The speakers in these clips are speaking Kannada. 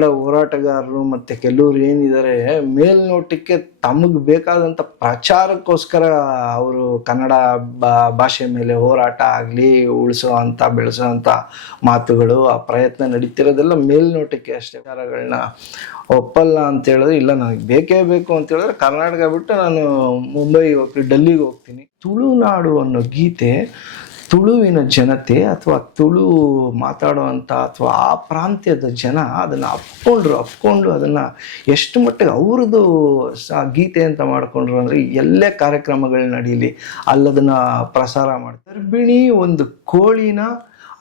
ಕನ್ನಡ ಹೋರಾಟಗಾರರು ಮತ್ತು ಕೆಲವರು ಏನಿದ್ದಾರೆ ಮೇಲ್ನೋಟಕ್ಕೆ ತಮಗೆ ಬೇಕಾದಂಥ ಪ್ರಚಾರಕ್ಕೋಸ್ಕರ ಅವರು ಕನ್ನಡ ಭಾಷೆ ಮೇಲೆ ಹೋರಾಟ ಆಗಲಿ ಉಳಿಸೋ ಅಂಥ ಬೆಳೆಸೋ ಅಂಥ ಮಾತುಗಳು ಆ ಪ್ರಯತ್ನ ನಡೀತಿರೋದೆಲ್ಲ ಮೇಲ್ನೋಟಕ್ಕೆ ಅಷ್ಟೇ. ವಿಚಾರಗಳನ್ನ ಒಪ್ಪಲ್ಲ ಅಂತ ಹೇಳಿದ್ರೆ, ಇಲ್ಲ ನನಗೆ ಬೇಕೇ ಬೇಕು ಅಂತ ಹೇಳಿದ್ರೆ ಕರ್ನಾಟಕ ಬಿಟ್ಟು ನಾನು ಮುಂಬೈಗೆ ಹೋಗ್ತೀನಿ, ಡೆಲ್ಲಿಗೆ ಹೋಗ್ತೀನಿ. ತುಳುನಾಡು ಅನ್ನೋ ಗೀತೆ ತುಳುವಿನ ಜನತೆ ಅಥವಾ ತುಳು ಮಾತಾಡುವಂಥ ಅಥವಾ ಆ ಪ್ರಾಂತ್ಯದ ಜನ ಅದನ್ನು ಅಪ್ಕೊಂಡು ಅದನ್ನು ಎಷ್ಟು ಮಟ್ಟಿಗೆ ಅವ್ರದ್ದು ಗೀತೆ ಅಂತ ಮಾಡ್ಕೊಂಡ್ರು ಅಂದರೆ ಎಲ್ಲೇ ಕಾರ್ಯಕ್ರಮಗಳು ನಡೀಲಿ ಅಲ್ಲದನ್ನು ಪ್ರಸಾರ ಮಾಡ್ತಾರೆ. ಗರ್ಭಿಣಿ ಒಂದು ಕೋಳಿನ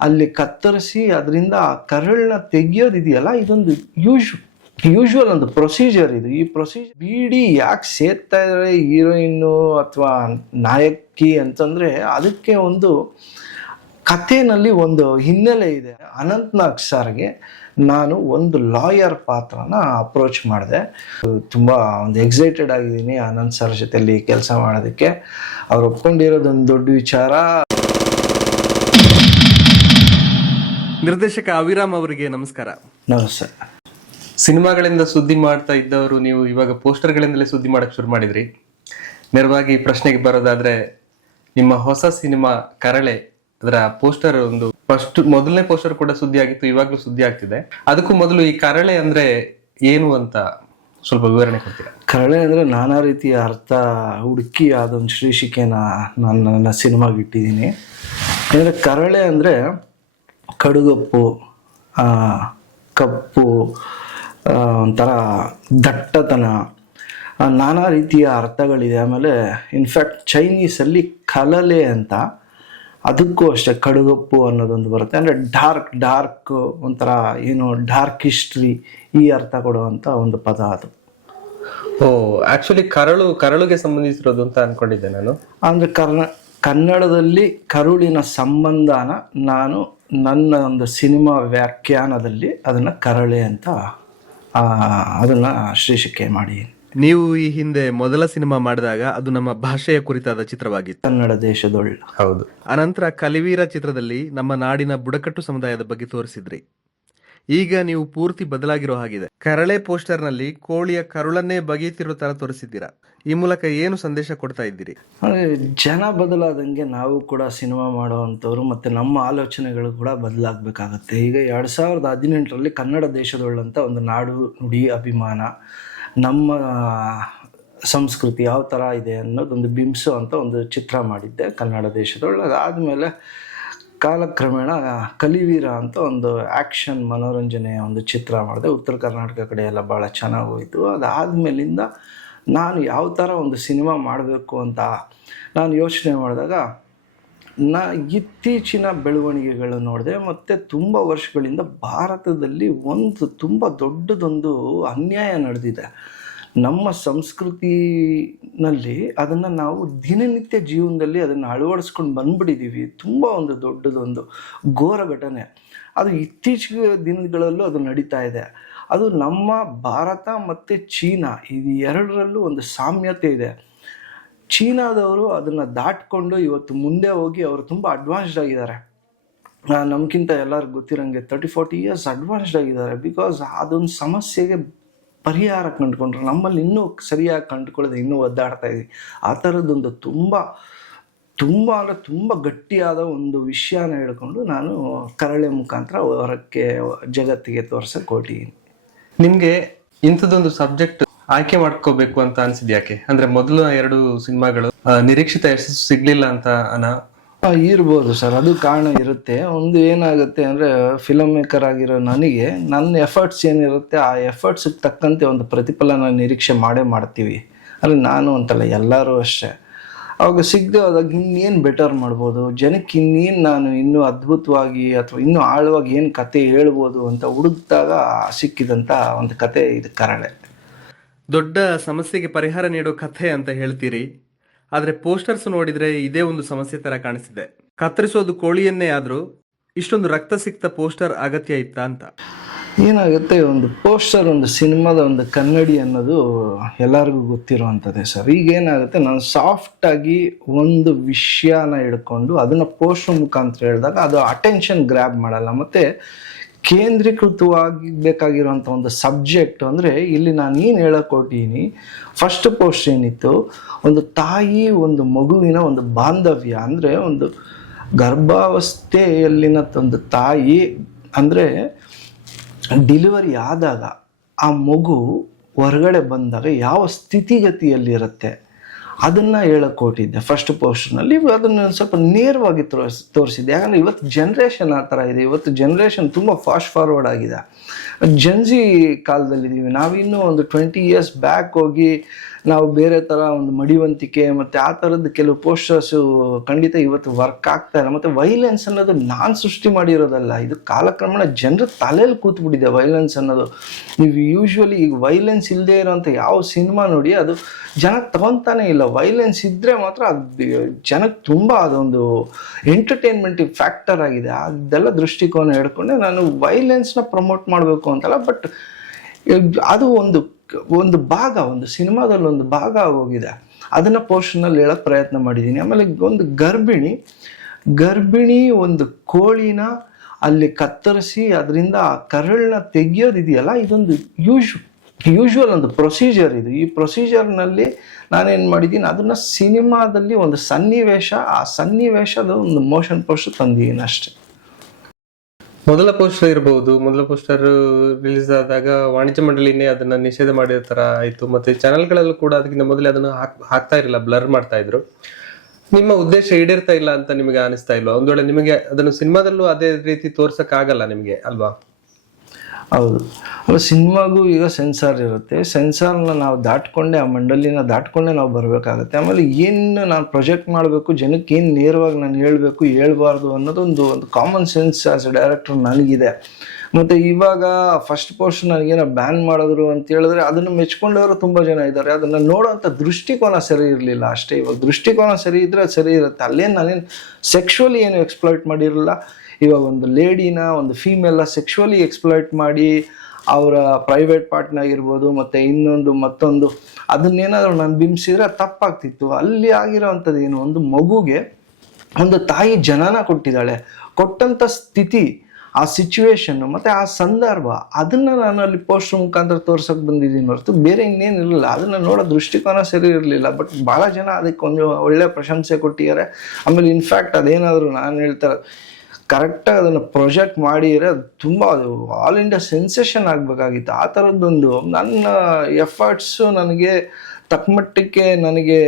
ಅಲ್ಲಿ ಕತ್ತರಿಸಿ ಅದರಿಂದ ಕರಳನ್ನ ತೆಗಿಯೋದಿದೆಯಲ್ಲ, ಇದೊಂದು ಯೂಶ್ವಲ್ ಒಂದು ಪ್ರೊಸೀಜರ್ ಇದು. ಈ ಪ್ರೊಸೀಜರ್ ಬೀಡಿ ಯಾಕೆ ಸೇರ್ತಾ ಇದ್ದಾರೆ ಹೀರೋಯಿನ್ನು ಅಥವಾ ನಾಯಕಿ ಅಂತಂದರೆ ಅದಕ್ಕೆ ಒಂದು ಕಥೆನಲ್ಲಿ ಒಂದು ಹಿನ್ನೆಲೆ ಇದೆ. ಅನಂತ್ನಾಗ್ ಸರ್ಗೆ ನಾನು ಒಂದು ಲಾಯರ್ ಪಾತ್ರನ ಅಪ್ರೋಚ್ ಮಾಡಿದೆ. ತುಂಬ ಒಂದು ಎಕ್ಸೈಟೆಡ್ ಆಗಿದ್ದೀನಿ ಅನಂತ್ ಸರ್ ಜೊತೆಲಿ ಕೆಲಸ ಮಾಡೋದಕ್ಕೆ. ಅವ್ರು ಒಪ್ಕೊಂಡಿರೋದೊಂದು ದೊಡ್ಡ ವಿಚಾರ. ನಿರ್ದೇಶಕ ಅವಿರಾಮ್ ಅವರಿಗೆ ನಮಸ್ಕಾರ. ನಮಸ್ತೆ. ಸಿನಿಮಾಗಳಿಂದ ಸುದ್ದಿ ಮಾಡ್ತಾ ಇದ್ದವರು ನೀವು ಇವಾಗ ಪೋಸ್ಟರ್ಗಳಿಂದಲೇ ಸುದ್ದಿ ಮಾಡಕ್ ಶುರು ಮಾಡಿದ್ರಿ. ನೇರವಾಗಿ ಪ್ರಶ್ನೆಗೆ ಬರೋದಾದ್ರೆ, ನಿಮ್ಮ ಹೊಸ ಸಿನಿಮಾ ಕರಳೆ, ಅದರ ಪೋಸ್ಟರ್ ಒಂದು ಮೊದಲನೇ ಪೋಸ್ಟರ್ ಕೂಡ ಸುದ್ದಿ ಆಗಿತ್ತು, ಇವಾಗ್ಲೂ ಸುದ್ದಿ ಆಗ್ತಿದೆ. ಅದಕ್ಕೂ ಮೊದಲು ಈ ಕರಳೆ ಅಂದ್ರೆ ಏನು ಅಂತ ಸ್ವಲ್ಪ ವಿವರಣೆ ಕೊಡ್ತೀರಾ? ಕರಳೆ ಅಂದ್ರೆ ನಾನಾ ರೀತಿಯ ಅರ್ಥ ಹುಡುಕಿ ಅದೊಂದು ಶೀರ್ಷಿಕೆನ ನಾನು ನನ್ನ ಸಿನಿಮಾಗೆ ಇಟ್ಟಿದ್ದೀನಿ. ಅಂದರೆ ಕರಳೆ ಅಂದರೆ ಕಡುಗಪ್ಪು, ಕಪ್ಪು, ಒಂಥರ ದಟ್ಟತನ, ನಾನಾ ರೀತಿಯ ಅರ್ಥಗಳಿದೆ. ಆಮೇಲೆ ಇನ್ಫ್ಯಾಕ್ಟ್ ಚೈನೀಸಲ್ಲಿ ಕಲಲೆ ಅಂತ, ಅದಕ್ಕೂ ಅಷ್ಟೇ ಕಡುಗಪ್ಪು ಅನ್ನೋದೊಂದು ಬರುತ್ತೆ. ಅಂದರೆ ಡಾರ್ಕ್ ಒಂಥರ ಏನು ಡಾರ್ಕ್ ಹಿಸ್ಟ್ರಿ, ಈ ಅರ್ಥ ಕೊಡುವಂಥ ಒಂದು ಪದ ಅದು. ಆಕ್ಚುಲಿ ಕರಳುಗೆ ಸಂಬಂಧಿಸಿರೋದು ಅಂತ ಅನ್ಕೊಂಡಿದ್ದೆ ನಾನು. ಅಂದರೆ ಕನ್ನಡದಲ್ಲಿ ಕರುಳಿನ ಸಂಬಂಧನ ನಾನು ನನ್ನ ಒಂದು ಸಿನಿಮಾ ವ್ಯಾಖ್ಯಾನದಲ್ಲಿ ಅದನ್ನು ಕರಳೆ ಅಂತ ಅದನ್ನು ಶೀರ್ಷಿಕೆ ಮಾಡಿ. ನೀವು ಈ ಹಿಂದೆ ಮೊದಲ ಸಿನಿಮಾ ಮಾಡಿದಾಗ ಅದು ನಮ್ಮ ಭಾಷೆಯ ಕುರಿತಾದ ಚಿತ್ರವಾಗಿತ್ತು, ಕನ್ನಡ ದೇಶದೊಳ್ಳೆ. ಹೌದು. ಅನಂತರ ಕಲಿವೀರ ಚಿತ್ರದಲ್ಲಿ ನಮ್ಮ ನಾಡಿನ ಬುಡಕಟ್ಟು ಸಮುದಾಯದ ಬಗ್ಗೆ ತೋರಿಸಿದ್ರಿ. ಈಗ ನೀವು ಪೂರ್ತಿ ಬದಲಾಗಿರೋ ಹಾಗಿದೆ. ಕರಳೆ ಪೋಸ್ಟರ್ ನಲ್ಲಿ ಕೋಳಿಯ ಕರುಳನ್ನೇ ಬಗೆಯುತ್ತಿರೋ ತರ ತೋರಿಸಿದ್ದೀರಾ. ಈ ಮೂಲಕ ಏನು ಸಂದೇಶ ಕೊಡ್ತಾ ಇದ್ದೀರಿ? ಜನ ಬದಲಾದಂಗೆ ನಾವು ಕೂಡ ಸಿನಿಮಾ ಮಾಡುವಂಥವ್ರು ಮತ್ತು ನಮ್ಮ ಆಲೋಚನೆಗಳು ಕೂಡ ಬದಲಾಗಬೇಕಾಗತ್ತೆ. ಈಗ 2018ರಲ್ಲಿ ಕನ್ನಡ ದೇಶದೊಳ್ಳಂತ ಒಂದು ನಾಡು ನುಡಿ ಅಭಿಮಾನ, ನಮ್ಮ ಸಂಸ್ಕೃತಿ ಯಾವ ಥರ ಇದೆ ಅನ್ನೋದೊಂದು ಬಿಂಬಿಸೋ ಅಂತ ಒಂದು ಚಿತ್ರ ಮಾಡಿದ್ದೆ ಕನ್ನಡ ದೇಶದೊಳಗೆ. ಅದಾದಮೇಲೆ ಕಾಲಕ್ರಮೇಣ ಕಲಿವೀರ ಅಂತ ಒಂದು ಆ್ಯಕ್ಷನ್ ಮನೋರಂಜನೆಯ ಒಂದು ಚಿತ್ರ ಮಾಡಿದೆ. ಉತ್ತರ ಕರ್ನಾಟಕ ಕಡೆ ಎಲ್ಲ ಭಾಳ ಚೆನ್ನಾಗಿ ಹೋಯಿತು. ಅದಾದಮೇಲಿಂದ ನಾನು ಯಾವ ಥರ ಒಂದು ಸಿನಿಮಾ ಮಾಡಬೇಕು ಅಂತ ನಾನು ಯೋಚನೆ ಮಾಡಿದಾಗ ಇತ್ತೀಚಿನ ಬೆಳವಣಿಗೆಗಳು ನೋಡಿದೆ. ಮತ್ತು ತುಂಬ ವರ್ಷಗಳಿಂದ ಭಾರತದಲ್ಲಿ ಒಂದು ತುಂಬ ದೊಡ್ಡದೊಂದು ಅನ್ಯಾಯ ನಡೆದಿದೆ. ನಮ್ಮ ಸಂಸ್ಕೃತಿನಲ್ಲಿ ಅದನ್ನು ನಾವು ದಿನನಿತ್ಯ ಜೀವನದಲ್ಲಿ ಅದನ್ನು ಅಳವಡಿಸ್ಕೊಂಡು ಬಂದ್ಬಿಟ್ಟಿದ್ದೀವಿ. ತುಂಬ ಒಂದು ದೊಡ್ಡದೊಂದು ಘೋರ ಘಟನೆ ಅದು ಇತ್ತೀಚಿನ ದಿನಗಳಲ್ಲೂ ಅದು ನಡೀತಾ ಇದೆ. ಅದು ನಮ್ಮ ಭಾರತ ಮತ್ತು ಚೀನಾ ಇದು ಎರಡರಲ್ಲೂ ಒಂದು ಸಾಮ್ಯತೆ ಇದೆ. ಚೀನಾದವರು ಅದನ್ನು ದಾಟ್ಕೊಂಡು ಇವತ್ತು ಮುಂದೆ ಹೋಗಿ ಅವರು ತುಂಬ ಅಡ್ವಾನ್ಸ್ಡ್ ಆಗಿದ್ದಾರೆ. ನಮಗಿಂತ ಎಲ್ಲರಿಗೂ ಗೊತ್ತಿರೋಂಗೆ 30-40 ಇಯರ್ಸ್ ಅಡ್ವಾನ್ಸ್ಡ್ ಆಗಿದ್ದಾರೆ. ಬಿಕಾಸ್ ಅದೊಂದು ಸಮಸ್ಯೆಗೆ ಪರಿಹಾರ ಕಂಡುಕೊಂಡ್ರು. ನಮ್ಮಲ್ಲಿ ಇನ್ನೂ ಸರಿಯಾಗಿ ಕಂಡುಕೊಳ್ಳೋದು ಇನ್ನೂ ಒದ್ದಾಡ್ತಾ ಇದ್ವಿ. ಆ ಥರದ್ದೊಂದು ತುಂಬ ಅಂದರೆ ತುಂಬ ಗಟ್ಟಿಯಾದ ಒಂದು ವಿಷಯನ ಹೇಳ್ಕೊಂಡು ನಾನು ಕರಳೆ ಮುಖಾಂತರ ಹೊರಕ್ಕೆ ಜಗತ್ತಿಗೆ ತೋರ್ಸಕ್ಕೆ ಹೊರಟಿದ್ದೀನಿ. ನಿಮಗೆ ಇಂಥದ್ದೊಂದು ಸಬ್ಜೆಕ್ಟ್ ಆಯ್ಕೆ ಮಾಡ್ಕೋಬೇಕು ಅಂತ ಅನ್ಸಿದ್ಯಾಕೆ? ಅಂದ್ರೆ ಮೊದಲು 2 ಸಿನಿಮಾಗಳು ನಿರೀಕ್ಷಿತ ಯಶಸ್ಸು ಸಿಗ್ಲಿಲ್ಲ ಅಂತ ಇರ್ಬೋದು ಸರ್, ಅದು ಕಾರಣ ಇರುತ್ತೆ. ಒಂದು ಏನಾಗುತ್ತೆ ಅಂದರೆ ಫಿಲಮ್ ಮೇಕರ್ ಆಗಿರೋ ನನಗೆ ನನ್ನ ಎಫರ್ಟ್ಸ್ ಏನಿರುತ್ತೆ ಆ ಎಫರ್ಟ್ಸಿಗೆ ತಕ್ಕಂತೆ ಒಂದು ಪ್ರತಿಫಲನ ನಿರೀಕ್ಷೆ ಮಾಡ್ತೀವಿ. ಅಂದರೆ ನಾನು ಅಂತಲ್ಲ, ಎಲ್ಲರೂ ಅಷ್ಟೇ. ಅವಾಗ ಸಿಗದೆ ಹೋದಾಗ ಇನ್ನೇನು ಬೆಟರ್ ಮಾಡ್ಬೋದು, ಜನಕ್ಕೆ ಇನ್ನೇನು ನಾನು ಇನ್ನೂ ಅದ್ಭುತವಾಗಿ ಅಥವಾ ಇನ್ನೂ ಆಳವಾಗಿ ಏನು ಕತೆ ಹೇಳ್ಬೋದು ಅಂತ ಹುಡುಕಿದಾಗ ಸಿಕ್ಕಿದಂಥ ಒಂದು ಕತೆ ಇದು ಕರಳೆ. ದೊಡ್ಡ ಸಮಸ್ಯೆಗೆ ಪರಿಹಾರ ನೀಡೋ ಕಥೆ ಅಂತ ಹೇಳ್ತೀರಿ, ಆದರೆ ಪೋಸ್ಟರ್ಸ್ ನೋಡಿದ್ರೆ ಇದೇ ಒಂದು ಸಮಸ್ಯೆ ತರ ಕಾಣಿಸ್ತಿದೆ. ಕತ್ತರಿಸೋದು ಕೋಳಿಯನ್ನೇ ಆದ್ರೂ ಇಷ್ಟೊಂದು ರಕ್ತ ಸಿಕ್ತ ಪೋಸ್ಟರ್ ಅಗತ್ಯ ಇತ್ತಾ ಅಂತ. ಏನಾಗುತ್ತೆ, ಒಂದು ಪೋಸ್ಟರ್ ಒಂದು ಸಿನಿಮಾದ ಒಂದು ಕನ್ನಡಿ ಅನ್ನೋದು ಎಲ್ಲರಿಗೂ ಗೊತ್ತಿರುವಂಥದ್ದೇ ಸರ್. ಈಗ ಏನಾಗುತ್ತೆ, ನಾನು ಸಾಫ್ಟಾಗಿ ಒಂದು ವಿಷಯನ ಹಿಡ್ಕೊಂಡು ಅದನ್ನು ಪೋಸ್ಟರ್ ಮುಖಾಂತರ ಹೇಳಿದಾಗ ಅದು ಅಟೆನ್ಷನ್ ಗ್ರ್ಯಾಬ್ ಮಾಡಲ್ಲ. ಮತ್ತು ಕೇಂದ್ರೀಕೃತವಾಗಿ ಬೇಕಾಗಿರುವಂಥ ಒಂದು ಸಬ್ಜೆಕ್ಟ್ ಅಂದರೆ ಇಲ್ಲಿ ನಾನು ಏನು ಹೇಳಕ್ ಹೊರ್ಟೀನಿ, ಫಸ್ಟ್ ಪೋಸ್ಟ್ ಏನಿತ್ತು, ಒಂದು ತಾಯಿ ಒಂದು ಮಗುವಿನ ಒಂದು ಬಾಂಧವ್ಯ, ಅಂದರೆ ಒಂದು ಗರ್ಭಾವಸ್ಥೆಯಲ್ಲಿನ ಒಂದು ತಾಯಿ ಅಂದರೆ ಡೆಲಿವರಿ ಆದಾಗ ಆ ಮಗು ಹೊರಗಡೆ ಬಂದಾಗ ಯಾವ ಸ್ಥಿತಿಗತಿಯಲ್ಲಿರುತ್ತೆ ಅದನ್ನು ಹೇಳಕ್ಕೆ ಹೊರಟಿದ್ದೆ ಫಸ್ಟ್ ಪೋಸ್ಟ್ನಲ್ಲಿ. ಅದನ್ನು ಸ್ವಲ್ಪ ನೇರವಾಗಿ ತೋರಿಸಿದ್ದೆ. ಯಾಕಂದರೆ ಇವತ್ತು ಜನ್ರೇಷನ್ ಆ ಥರ ಇದೆ. ಇವತ್ತು ಜನ್ರೇಷನ್ ತುಂಬ ಫಾಸ್ಟ್ ಫಾರ್ವರ್ಡ್ ಆಗಿದೆ. ಜನ್ಜಿ ಕಾಲದಲ್ಲಿದ್ದೀವಿ. ನಾವಿನ್ನೂ ಒಂದು 20 years ಬ್ಯಾಕ್ ಹೋಗಿ ನಾವು ಬೇರೆ ಥರ ಒಂದು ಮಡಿವಂತಿಕೆ ಮತ್ತು ಆ ಥರದ್ದು ಕೆಲವು ಪೋಸ್ಟರ್ಸು ಖಂಡಿತ ಇವತ್ತು ವರ್ಕ್ ಆಗ್ತಾ ಇಲ್ಲ. ಮತ್ತು ವೈಲೆನ್ಸ್ ಅನ್ನೋದು ನಾನು ಸೃಷ್ಟಿ ಮಾಡಿರೋದಲ್ಲ, ಇದು ಕಾಲಕ್ರಮೇಣ ಜನರ ತಲೆಯಲ್ಲಿ ಕೂತ್ಬಿಟ್ಟಿದೆ ವೈಲೆನ್ಸ್ ಅನ್ನೋದು. ನೀವು ಯೂಶ್ವಲಿ ಈಗ ವೈಲೆನ್ಸ್ ಇಲ್ಲದೆ ಇರೋಂಥ ಯಾವ ಸಿನಿಮಾ ನೋಡಿ ಅದು ಜನಕ್ಕೆ ತಗೊತಾನೆ ಇಲ್ಲ. ವೈಲೆನ್ಸ್ ಇದ್ದರೆ ಮಾತ್ರ ಅದು ಜನಕ್ಕೆ ತುಂಬ ಅದೊಂದು ಎಂಟರ್ಟೈನ್ಮೆಂಟಿಗೆ ಫ್ಯಾಕ್ಟರ್ ಆಗಿದೆ. ಅದೆಲ್ಲ ದೃಷ್ಟಿಕೋನ ಹಿಡ್ಕೊಂಡೆ ನಾನು ವೈಲೆನ್ಸ್ನ ಪ್ರಮೋಟ್ ಮಾಡಬೇಕು ಅಂತಲ್ಲ, ಬಟ್ ಅದು ಒಂದು ಭಾಗ, ಒಂದು ಸಿನಿಮಾದಲ್ಲಿ ಒಂದು ಭಾಗ ಆಗೋಗಿದೆ. ಅದನ್ನು ಪೋಸ್ಟ್ನಲ್ಲಿ ಹೇಳೋಕ್ಕೆ ಪ್ರಯತ್ನ ಮಾಡಿದ್ದೀನಿ. ಆಮೇಲೆ ಒಂದು ಗರ್ಭಿಣಿ ಒಂದು ಕೋಳಿನ ಅಲ್ಲಿ ಕತ್ತರಿಸಿ ಅದರಿಂದ ಆ ಕರಳನ್ನ ತೆಗಿಯೋದಿದೆಯಲ್ಲ, ಇದೊಂದು ಯೂಶ್ವಲ್ ಒಂದು ಪ್ರೊಸೀಜರ್ ಇದು. ಈ ಪ್ರೊಸೀಜರ್ನಲ್ಲಿ ನಾನೇನು ಮಾಡಿದ್ದೀನಿ, ಅದನ್ನು ಸಿನಿಮಾದಲ್ಲಿ ಒಂದು ಸನ್ನಿವೇಶ, ಆ ಸನ್ನಿವೇಶದ ಒಂದು ಮೋಷನ್ ಪೋಸ್ಟರ್ ತಂದಿದ್ದೀನಿ ಅಷ್ಟೇ. ಮೊದಲ ಪೋಸ್ಟರ್ ಇರಬಹುದು, ಮೊದಲ ಪೋಸ್ಟರ್ ರಿಲೀಸ್ ಆದಾಗ ವಾಣಿಜ್ಯ ಮಂಡಳಿನೇ ಅದನ್ನ ನಿಷೇಧ ಮಾಡಿದ ತರ ಆಯ್ತು. ಮತ್ತೆ ಚಾನೆಲ್ಗಳಲ್ಲೂ ಕೂಡ ಅದಕ್ಕಿಂತ ಮೊದಲೇ ಅದನ್ನು ಹಾಕ್ತಾ ಇರಲಿಲ್ಲ, ಬ್ಲರ್ ಮಾಡ್ತಾ ಇದ್ರು. ನಿಮ್ಮ ಉದ್ದೇಶ ಈಡೇರ್ತಾ ಇಲ್ಲ ಅಂತ ನಿಮಗೆ ಅನಿಸ್ತಾ ಇಲ್ವಾ? ಒಂದ್ ವೇಳೆ ನಿಮಗೆ ಅದನ್ನು ಸಿನಿಮಾದಲ್ಲೂ ಅದೇ ರೀತಿ ತೋರ್ಸಕ್ ಆಗಲ್ಲ ನಿಮಗೆ ಅಲ್ವಾ? ಹೌದು, ಅಲ್ಲ ಸಿನಿಮಾಗೂ ಈಗ ಸೆನ್ಸಾರ್ ಇರುತ್ತೆ. ಸೆನ್ಸಾರ್ನ ನಾವು ದಾಟ್ಕೊಂಡೆ, ಆ ಮಂಡಳಿನ ದಾಟ್ಕೊಂಡೆ ನಾವು ಬರಬೇಕಾಗತ್ತೆ. ಆಮೇಲೆ ಏನು ನಾನು ಪ್ರೊಜೆಕ್ಟ್ ಮಾಡಬೇಕು, ಜನಕ್ಕೆ ಏನು ನೇರವಾಗಿ ನಾನು ಹೇಳಬೇಕು ಹೇಳ್ಬಾರ್ದು ಅನ್ನೋದೊಂದು common sense as A director ನನಗಿದೆ. ಮತ್ತು ಇವಾಗ ಫಸ್ಟ್ ಪೋಸ್ಟ್ ನನಗೇನೋ ಬ್ಯಾನ್ ಮಾಡಿದ್ರು ಅಂತ ಹೇಳಿದ್ರೆ ಅದನ್ನು ಮೆಚ್ಕೊಂಡವರು ತುಂಬ ಜನ ಇದ್ದಾರೆ. ಅದನ್ನು ನೋಡೋಂಥ ದೃಷ್ಟಿಕೋನ ಸರಿ ಇರಲಿಲ್ಲ ಅಷ್ಟೇ. ಇವಾಗ ದೃಷ್ಟಿಕೋನ ಸರಿ ಇದ್ದರೆ ಸರಿ ಇರುತ್ತೆ. ಅಲ್ಲೇನು ನಾನೇನು ಸೆಕ್ಷುವಲಿ ಏನು ಎಕ್ಸ್ಪ್ಲಾಯ್ಟ್ ಮಾಡಿರಲಿಲ್ಲ. ಇವಾಗ ಒಂದು ಲೇಡಿನ, ಒಂದು ಫೀಮೇಲ್ನ ಸೆಕ್ಷುವಲಿ ಎಕ್ಸ್ಪ್ಲಾಯ್ಟ್ ಮಾಡಿ ಅವರ ಪ್ರೈವೇಟ್ ಪಾರ್ಟ್ನ ಆಗಿರ್ಬೋದು ಮತ್ತು ಮತ್ತೊಂದು ಅದನ್ನೇನಾದರೂ ನಾನು ಬಿಂಬಿಸಿದ್ರೆ ತಪ್ಪಾಗ್ತಿತ್ತು. ಅಲ್ಲಿ ಆಗಿರೋ ಅಂಥದ್ದು ಏನು, ಒಂದು ಮಗುಗೆ ಒಂದು ತಾಯಿ ಜನನ ಕೊಟ್ಟಿದ್ದಾಳೆ, ಕೊಟ್ಟಂಥ ಸ್ಥಿತಿ, ಆ ಸಿಚುವೇಶನ್ನು ಮತ್ತು ಆ ಸಂದರ್ಭ, ಅದನ್ನು ನಾನು ಅಲ್ಲಿ ಪೋಸ್ಟರ್ ಮುಖಾಂತರ ತೋರ್ಸೋಕೆ ಬಂದಿದ್ದೀನಿ ಹೊರತು ಬೇರೆ ಇನ್ನೇನಿರಲಿಲ್ಲ. ಅದನ್ನು ನೋಡೋ ದೃಷ್ಟಿಕೋನ ಸರಿ ಇರಲಿಲ್ಲ. ಬಟ್ ಭಾಳ ಜನ ಅದಕ್ಕೆ ಒಂದು ಒಳ್ಳೆಯ ಪ್ರಶಂಸೆ ಕೊಟ್ಟಿದ್ದಾರೆ. ಆಮೇಲೆ ಇನ್ಫ್ಯಾಕ್ಟ್ ಅದೇನಾದರೂ ನಾನು ಹೇಳ್ತಾರೆ ಕರೆಕ್ಟಾಗಿ ಅದನ್ನು ಪ್ರೊಜೆಕ್ಟ್ ಮಾಡಿದರೆ ಅದು ತುಂಬ ಅದು ಆಲ್ ಇಂಡಿಯಾ ಸೆನ್ಸೇಷನ್ ಆಗಬೇಕಾಗಿತ್ತು. ಆ ಥರದ್ದೊಂದು ನನ್ನ ಎಫರ್ಟ್ಸು ನನಗೆ ತಕ್ಕಮಟ್ಟಕ್ಕೆ ನನಗೆ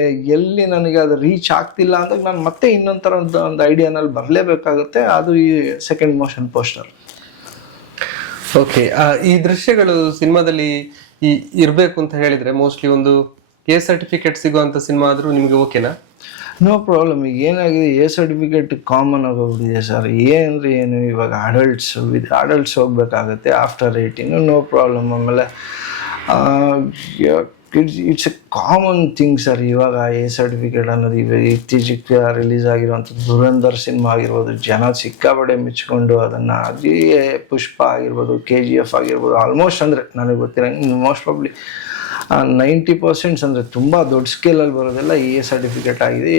ಅದು ರೀಚ್ ಆಗ್ತಿಲ್ಲ ಅಂದಾಗ ನಾನು ಮತ್ತೆ ಇನ್ನೊಂದು ಥರ ಒಂದು ಐಡಿಯಾನಲ್ಲಿ ಬರಲೇಬೇಕಾಗುತ್ತೆ. ಅದು ಈ ಸೆಕೆಂಡ್ ಮೋಷನ್ ಪೋಸ್ಟರ್. ಓಕೆ, ಈ ದೃಶ್ಯಗಳು ಸಿನಿಮಾದಲ್ಲಿ ಇರಬೇಕು ಅಂತ ಹೇಳಿದ್ರೆ ಮೋಸ್ಟ್ಲಿ ಒಂದು ಎ ಸರ್ಟಿಫಿಕೇಟ್ ಸಿಗುವಂಥ ಸಿನಿಮಾ ಆದರೂ ನಿಮಗೆ ಓಕೆನಾ? No problem. ಈಗ ಏನಾಗಿದೆ, ಎ ಸರ್ಟಿಫಿಕೇಟ್ ಕಾಮನ್ ಆಗೋಗ್ಬಿಟ್ಟಿದೆ ಸರ್. ಏನು ಇವಾಗ ಅಡಲ್ಟ್ಸ್ ಹೋಗ್ಬೇಕಾಗುತ್ತೆ ಆಫ್ಟರ್ 18, ನೋ ಪ್ರಾಬ್ಲಮ್. ಆಮೇಲೆ it's a common thing sir. ಇವಾಗ ಎ ಸರ್ಟಿಫಿಕೇಟ್ ಅನ್ನೋದು ಇತ್ತೀಚೆಗೆ ರಿಲೀಸ್ ಆಗಿರುವಂಥ ಧುರಂಧರ್ ಸಿನಿಮಾ ಆಗಿರ್ಬೋದು, ಜನ ಸಿಕ್ಕಾಪಟ್ಟೆ ಮೆಚ್ಕೊಂಡು ಅದನ್ನು, ಅದೇ ಪುಷ್ಪ ಆಗಿರ್ಬೋದು, KGF ಆಗಿರ್ಬೋದು, ಆಲ್ಮೋಸ್ಟ್ ಅಂದರೆ ನನಗೆ ಗೊತ್ತಿರಂಗೆ ಮೋಸ್ಟ್ ಪ್ರಾಬ್ಲಿ 90% ಅಂದರೆ ತುಂಬ ದೊಡ್ಡ ಸ್ಕೇಲಲ್ಲಿ ಬರೋದೆಲ್ಲ ಎ ಸರ್ಟಿಫಿಕೇಟ್ ಆಗಿದೆ.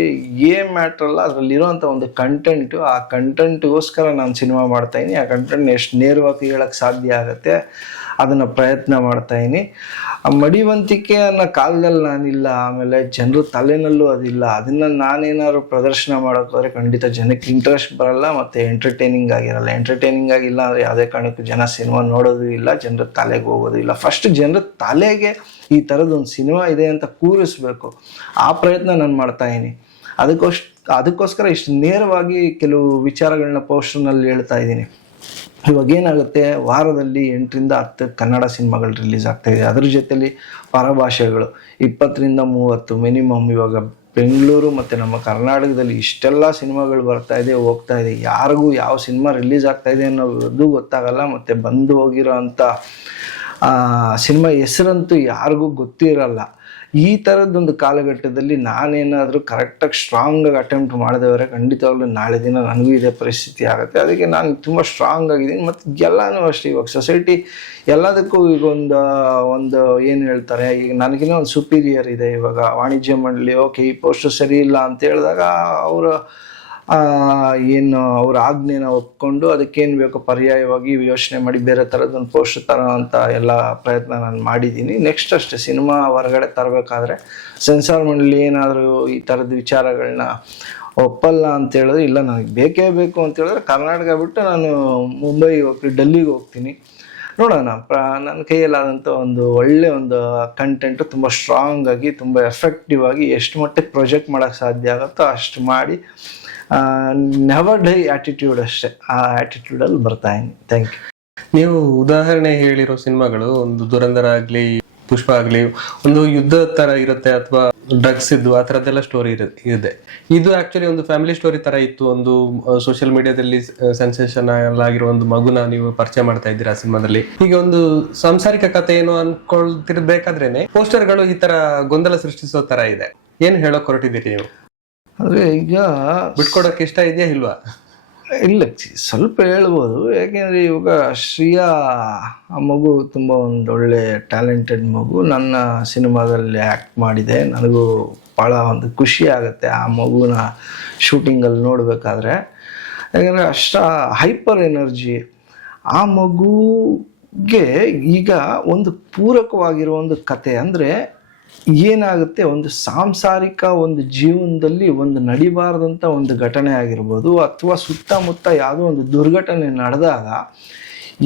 ಏ ಮ್ಯಾಟ್ರಲ್ಲ, ಅದರಲ್ಲಿರೋಂಥ ಒಂದು ಕಂಟೆಂಟು, ಆ ಕಂಟೆಂಟ್ಗೋಸ್ಕರ ನಾನು ಸಿನಿಮಾ ಮಾಡ್ತಾಯಿದ್ದೀನಿ. ಆ ಕಂಟೆಂಟ್ನ ಎಷ್ಟು ನೇರವಾಗಿ ಹೇಳೋಕ್ಕೆ ಸಾಧ್ಯ ಆಗುತ್ತೆ ಅದನ್ನು ಪ್ರಯತ್ನ ಮಾಡ್ತಾಯಿದ್ದೀನಿ. ಆ ಮಡಿವಂತಿಕೆ ಅನ್ನೋ ಕಾಲದಲ್ಲಿ ನಾನಿಲ್ಲ, ಆಮೇಲೆ ಜನರ ತಲೆನಲ್ಲೂ ಅದಿಲ್ಲ. ಅದನ್ನು ನಾನೇನಾದ್ರು ಪ್ರದರ್ಶನ ಮಾಡೋಕ್ಕೋದ್ರೆ ಖಂಡಿತ ಜನಕ್ಕೆ ಇಂಟ್ರೆಸ್ಟ್ ಬರಲ್ಲ ಮತ್ತು ಎಂಟರ್ಟೈನಿಂಗ್ ಆಗಿಲ್ಲ ಅಂದರೆ ಯಾವುದೇ ಕಾರಣಕ್ಕೂ ಜನ ಸಿನಿಮಾ ನೋಡೋದು ಇಲ್ಲ, ಜನರ ತಲೆಗೆ ಹೋಗೋದು ಇಲ್ಲ. ಫಸ್ಟ್ ಜನರ ತಲೆಗೆ ಈ ಥರದ್ದೊಂದು ಸಿನಿಮಾ ಇದೆ ಅಂತ ಕೂರಿಸ್ಬೇಕು, ಆ ಪ್ರಯತ್ನ ನಾನು ಮಾಡ್ತಾಯಿದ್ದೀನಿ. ಅದಕ್ಕೋಸ್ಕರ ಇಷ್ಟು ನೇರವಾಗಿ ಕೆಲವು ವಿಚಾರಗಳನ್ನ ಪೋಸ್ಟರ್ನಲ್ಲಿ ಹೇಳ್ತಾ ಇದ್ದೀನಿ. ಇವಾಗ ಏನಾಗುತ್ತೆ, ವಾರದಲ್ಲಿ 8ರಿಂದ 10 ಕನ್ನಡ ಸಿನಿಮಾಗಳು ರಿಲೀಸ್ ಆಗ್ತಾಯಿದೆ. ಅದ್ರ ಜೊತೆಲಿ ಪರಭಾಷೆಗಳು 20-30 ಮಿನಿಮಮ್. ಇವಾಗ ಬೆಂಗಳೂರು ಮತ್ತು ನಮ್ಮ ಕರ್ನಾಟಕದಲ್ಲಿ ಇಷ್ಟೆಲ್ಲ ಸಿನಿಮಾಗಳು ಹೋಗ್ತಾ ಇದೆ. ಯಾರಿಗೂ ಯಾವ ಸಿನಿಮಾ ರಿಲೀಸ್ ಆಗ್ತಾಯಿದೆ ಅನ್ನೋದು ಗೊತ್ತಾಗಲ್ಲ. ಮತ್ತು ಬಂದು ಹೋಗಿರೋ ಅಂಥ ಸಿನಿಮಾ ಹೆಸರಂತೂ ಯಾರಿಗೂ ಗೊತ್ತಿರಲ್ಲ. ಈ ಥರದ್ದೊಂದು ಕಾಲಘಟ್ಟದಲ್ಲಿ ನಾನೇನಾದರೂ ಕರೆಕ್ಟಾಗಿ ಸ್ಟ್ರಾಂಗಾಗಿ ಅಟೆಂಪ್ಟ್ ಮಾಡಿದವರೆ ಖಂಡಿತವಾಗ್ಲೂ ನಾಳೆ ದಿನ ನನಗೂ ಇದೇ ಪರಿಸ್ಥಿತಿ ಆಗುತ್ತೆ. ಅದಕ್ಕೆ ನಾನು ತುಂಬ ಸ್ಟ್ರಾಂಗ್ ಆಗಿದ್ದೀನಿ. ಮತ್ತು ಎಲ್ಲನೂ ಅಷ್ಟೇ, ಇವಾಗ ಸೊಸೈಟಿ ಎಲ್ಲದಕ್ಕೂ ಈಗ ಒಂದು ಏನು ಹೇಳ್ತಾರೆ, ಈಗ ನನಗಿನ್ನೂ ಒಂದು ಸುಪೀರಿಯರ್ ಇದೆ. ಇವಾಗ ವಾಣಿಜ್ಯ ಮಂಡಳಿ ಓಕೆ ಈ ಪೋಸ್ಟು ಸರಿ ಇಲ್ಲ ಅಂತ ಹೇಳಿದಾಗ ಏನು ಅವ್ರ ಆಜ್ಞೆನ ಒಪ್ಕೊಂಡು ಅದಕ್ಕೇನು ಬೇಕೋ ಪರ್ಯಾಯವಾಗಿ ಯೋಚನೆ ಮಾಡಿ ಬೇರೆ ಥರದೊಂದು ಪೋಸ್ಟ್ ತರೋ ಅಂತ ಎಲ್ಲ ಪ್ರಯತ್ನ ನಾನು ಮಾಡಿದ್ದೀನಿ. ನೆಕ್ಸ್ಟ್ ಅಷ್ಟೇ ಸಿನಿಮಾ ಹೊರಗಡೆ ತರಬೇಕಾದ್ರೆ ಸೆನ್ಸಾರ್ ಮಂಡಳಿ ಏನಾದರೂ ಈ ಥರದ ವಿಚಾರಗಳನ್ನ ಒಪ್ಪಲ್ಲ ಅಂತ ಹೇಳಿದ್ರೆ, ಇಲ್ಲ ನನಗೆ ಬೇಕೇ ಬೇಕು ಅಂತ ಹೇಳಿದ್ರೆ ಕರ್ನಾಟಕ ಬಿಟ್ಟು ನಾನು ಮುಂಬೈ ಹೋಗ್ತೀನಿ, ಡೆಲ್ಲಿಗೆ ಹೋಗ್ತೀನಿ. ನೋಡೋಣ, ನನ್ನ ಕೈಯಲ್ಲಾದಂಥ ಒಂದು ಒಳ್ಳೆ ಒಂದು ಕಂಟೆಂಟು ತುಂಬ ಸ್ಟ್ರಾಂಗ್ ಆಗಿ ತುಂಬ ಎಫೆಕ್ಟಿವ್ ಆಗಿ ಎಷ್ಟು ಮಟ್ಟಿಗೆ ಪ್ರೊಜೆಕ್ಟ್ ಮಾಡೋಕ್ಕೆ ಸಾಧ್ಯ ಆಗುತ್ತೋ ಅಷ್ಟು ಮಾಡಿ ನೆವರ್ ಡೈ ಆ್ಯಟಿಟ್ಯೂಡ್ ಅಷ್ಟೇ, ಆ ಆ್ಯಟಿಟ್ಯೂಡಲ್ಲಿ ಬರ್ತಾಯಿದ್ದೀನಿ. Thank you. ನೀವು ಉದಾಹರಣೆ ಹೇಳಿರೋ ಸಿನಿಮಾಗಳು ಒಂದು ದುರಂಧರ ಆಗ್ಲಿ, ಪುಷ್ಪ ಆಗ್ಲಿ, ಒಂದು ಯುದ್ಧ ತರ ಇರುತ್ತೆ ಅಥವಾ ಡ್ರಗ್ಸ್ ಇದ್ದು ಆ ತರದ್ದೆಲ್ಲ ಸ್ಟೋರಿ ಇದೆ. ಇದು ಆಕ್ಚುಲಿ ಒಂದು ಫ್ಯಾಮಿಲಿ ಸ್ಟೋರಿ ತರ ಇತ್ತು. ಒಂದು ಸೋಷಿಯಲ್ ಮೀಡಿಯಾದಲ್ಲಿ ಸೆನ್ಸೇಷನ್ ಆಗಿರೋ ಒಂದು ಮಗುನ ನೀವು ಪರಿಚಯ ಮಾಡ್ತಾ ಇದ್ದೀರಾ ಸಿನಿಮಾದಲ್ಲಿ. ಈಗ ಒಂದು ಸಾಂಸಾರಿಕ ಕಥೆ ಏನು ಅನ್ಕೊಳ್ತಿರ್ಬೇಕಾದ್ರೇನೆ ಪೋಸ್ಟರ್ಗಳು ಈ ತರ ಗೊಂದಲ ಸೃಷ್ಟಿಸೋ ತರ ಇದೆ. ಏನ್ ಹೇಳೋಕ್ ಹೊರಟಿದ್ದೀರಿ ನೀವು? ಅಂದರೆ ಈಗ ಬಿಟ್ಕೊಡೋಕೆ ಇಷ್ಟ ಇದೆಯಾ ಇಲ್ವಾ? ಇಲ್ಲ, ಸ್ವಲ್ಪ ಹೇಳ್ಬೋದು. ಯಾಕೆಂದರೆ ಇವಾಗ ಶ್ರೀಯಾ ಆ ಮಗು ತುಂಬ ಒಂದು ಒಳ್ಳೆ ಟ್ಯಾಲೆಂಟೆಡ್ ಮಗು. ನನ್ನ ಸಿನಿಮಾದಲ್ಲಿ ಆ್ಯಕ್ಟ್ ಮಾಡಿದೆ. ನನಗೂ ಭಾಳ ಒಂದು ಖುಷಿ ಆಗುತ್ತೆ ಆ ಮಗುನ ಶೂಟಿಂಗಲ್ಲಿ ನೋಡಬೇಕಾದ್ರೆ. ಯಾಕೆಂದರೆ ಅಷ್ಟ ಹೈಪರ್ ಎನರ್ಜಿ ಆ ಮಗುಗೆ. ಈಗ ಒಂದು ಪೂರಕವಾಗಿರೋ ಒಂದು ಕತೆ ಅಂದರೆ ಏನಾಗುತ್ತೆ, ಒಂದು ಸಾಂಸಾರಿಕ ಒಂದು ಜೀವನದಲ್ಲಿ ಒಂದು ನಡಿಬಾರ್ದಂಥ ಒಂದು ಘಟನೆ ಆಗಿರ್ಬೋದು, ಅಥವಾ ಸುತ್ತಮುತ್ತ ಯಾವುದೋ ಒಂದು ದುರ್ಘಟನೆ ನಡೆದಾಗ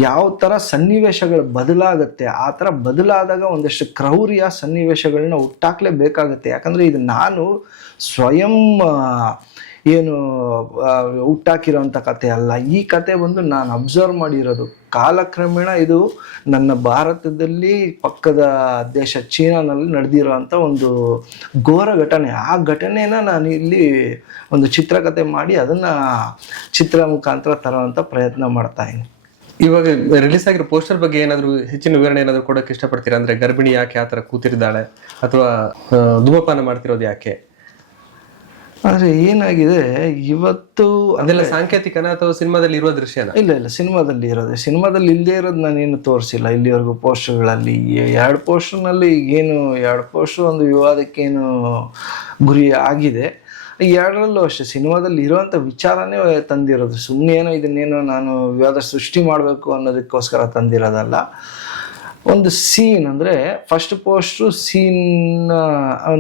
ಯಾವ ಥರ ಸನ್ನಿವೇಶಗಳು ಬದಲಾಗುತ್ತೆ, ಆ ಥರ ಬದಲಾದಾಗ ಒಂದಷ್ಟು ಕ್ರೌರ್ಯ ಸನ್ನಿವೇಶಗಳನ್ನ ಹುಟ್ಟಾಕ್ಲೇಬೇಕಾಗತ್ತೆ. ಯಾಕಂದರೆ ಇದು ನಾನು ಸ್ವಯಂ ಏನು ಹುಟ್ಟಾಕಿರೋಂಥ ಕತೆ ಅಲ್ಲ. ಈ ಕತೆ ಬಂದು ನಾನು ಅಬ್ಸರ್ವ್ ಮಾಡಿರೋದು. ಕಾಲಕ್ರಮೇಣ ಇದು ನನ್ನ ಭಾರತದಲ್ಲಿ ಪಕ್ಕದ ದೇಶ ಚೀನಾನಲ್ಲಿ ನಡೆದಿರೋಂಥ ಒಂದು ಘೋರ ಘಟನೆ. ಆ ಘಟನೆನ ನಾನು ಇಲ್ಲಿ ಒಂದು ಚಿತ್ರಕಥೆ ಮಾಡಿ ಅದನ್ನು ಚಿತ್ರ ಮುಖಾಂತರ ತರುವಂಥ ಪ್ರಯತ್ನ ಮಾಡ್ತಾಯಿದ್ದೀನಿ. ಇವಾಗ ರಿಲೀಸ್ ಆಗಿರೋ ಪೋಸ್ಟರ್ ಬಗ್ಗೆ ಏನಾದ್ರು ಹೆಚ್ಚಿನ ವಿವರಣೆ ಏನಾದ್ರು ಕೊಡೋಕೆ ಇಷ್ಟಪಡ್ತೀರಾ? ಅಂದ್ರೆ ಗರ್ಭಿಣಿ ಯಾಕೆ ಆ ಥರ ಕೂತಿರ್ತಾಳೆ, ಅಥವಾ ಧೂಮಪಾನ ಮಾಡ್ತಿರೋದು ಯಾಕೆ? ಆದರೆ ಏನಾಗಿದೆ ಇವತ್ತು ಅದೆಲ್ಲ ಸಾಂಕೇತಿಕನ ಅಥವಾ ಸಿನಿಮಾದಲ್ಲಿ ಇರುವ ದೃಶ್ಯನ? ಇಲ್ಲ, ಸಿನಿಮಾದಲ್ಲಿ ಇರೋದೆ. ಸಿನಿಮಾದಲ್ಲಿ ಇಲ್ಲದೆ ಇರೋದು ನಾನೇನು ತೋರಿಸಿಲ್ಲ ಇಲ್ಲಿವರೆಗೂ ಪೋಸ್ಟರ್ಗಳಲ್ಲಿ. 2 ಪೋಸ್ಟರ್ನಲ್ಲಿ ಏನು 2 ಪೋಸ್ಟರ್ ಒಂದು ವಿವಾದಕ್ಕೇನು ಗುರಿ ಆಗಿದೆ. 2ರಲ್ಲೂ ಅಷ್ಟೇ ಸಿನಿಮಾದಲ್ಲಿ ಇರೋವಂಥ ವಿಚಾರನೇ ತಂದಿರೋದು. ಸುಮ್ಮನೆ ಏನೋ ಇದನ್ನೇನೋ ನಾನು ವಿವಾದ ಸೃಷ್ಟಿ ಮಾಡಬೇಕು ಅನ್ನೋದಕ್ಕೋಸ್ಕರ ತಂದಿರೋದಲ್ಲ. ಒಂದು ಸೀನ್ ಅಂದರೆ ಫಸ್ಟ್ ಪೋಸ್ಟ್ರು ಸೀನ್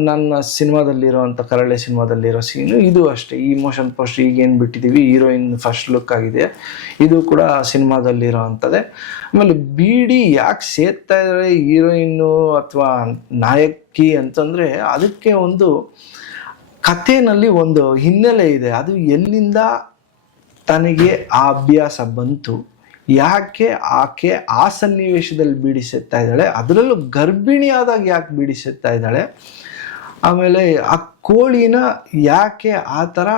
ನನ್ನ ಸಿನಿಮಾದಲ್ಲಿರೋವಂಥ ಕರಳೆ ಸಿನಿಮಾದಲ್ಲಿರೋ ಸೀನು ಇದು ಅಷ್ಟೇ. ಈ ಮೋಷನ್ ಪೋಸ್ಟ್ ಈಗೇನು ಬಿಟ್ಟಿದ್ದೀವಿ, ಹೀರೋಯಿನ್ ಫಸ್ಟ್ ಲುಕ್ ಆಗಿದೆ, ಇದು ಕೂಡ ಸಿನಿಮಾದಲ್ಲಿರೋ ಅಂಥದ್ದೇ. ಆಮೇಲೆ ಬೀಡಿ ಯಾಕೆ ಸೇರ್ತಾ ಇದ್ದಾರೆ ಹೀರೋಯಿನ್ನು ಅಥವಾ ನಾಯಕಿ ಅಂತಂದರೆ ಅದಕ್ಕೆ ಒಂದು ಕಥೆನಲ್ಲಿ ಒಂದು ಹಿನ್ನೆಲೆ ಇದೆ. ಅದು ಎಲ್ಲಿಂದ ತನಗೆ ಆ ಅಭ್ಯಾಸ ಬಂತು, ಯಾಕೆ ಆಕೆ ಆ ಸನ್ನಿವೇಶದಲ್ಲಿ ಬೀಡಿಸುತ್ತಾ ಇದ್ದಾಳೆ, ಅದರಲ್ಲೂ ಗರ್ಭಿಣಿ ಆದಾಗ ಯಾಕೆ ಬೀಡಿಸುತ್ತಾ ಇದ್ದಾಳೆ, ಆಮೇಲೆ ಆ ಕೋಳಿನ ಯಾಕೆ ಆ ಥರ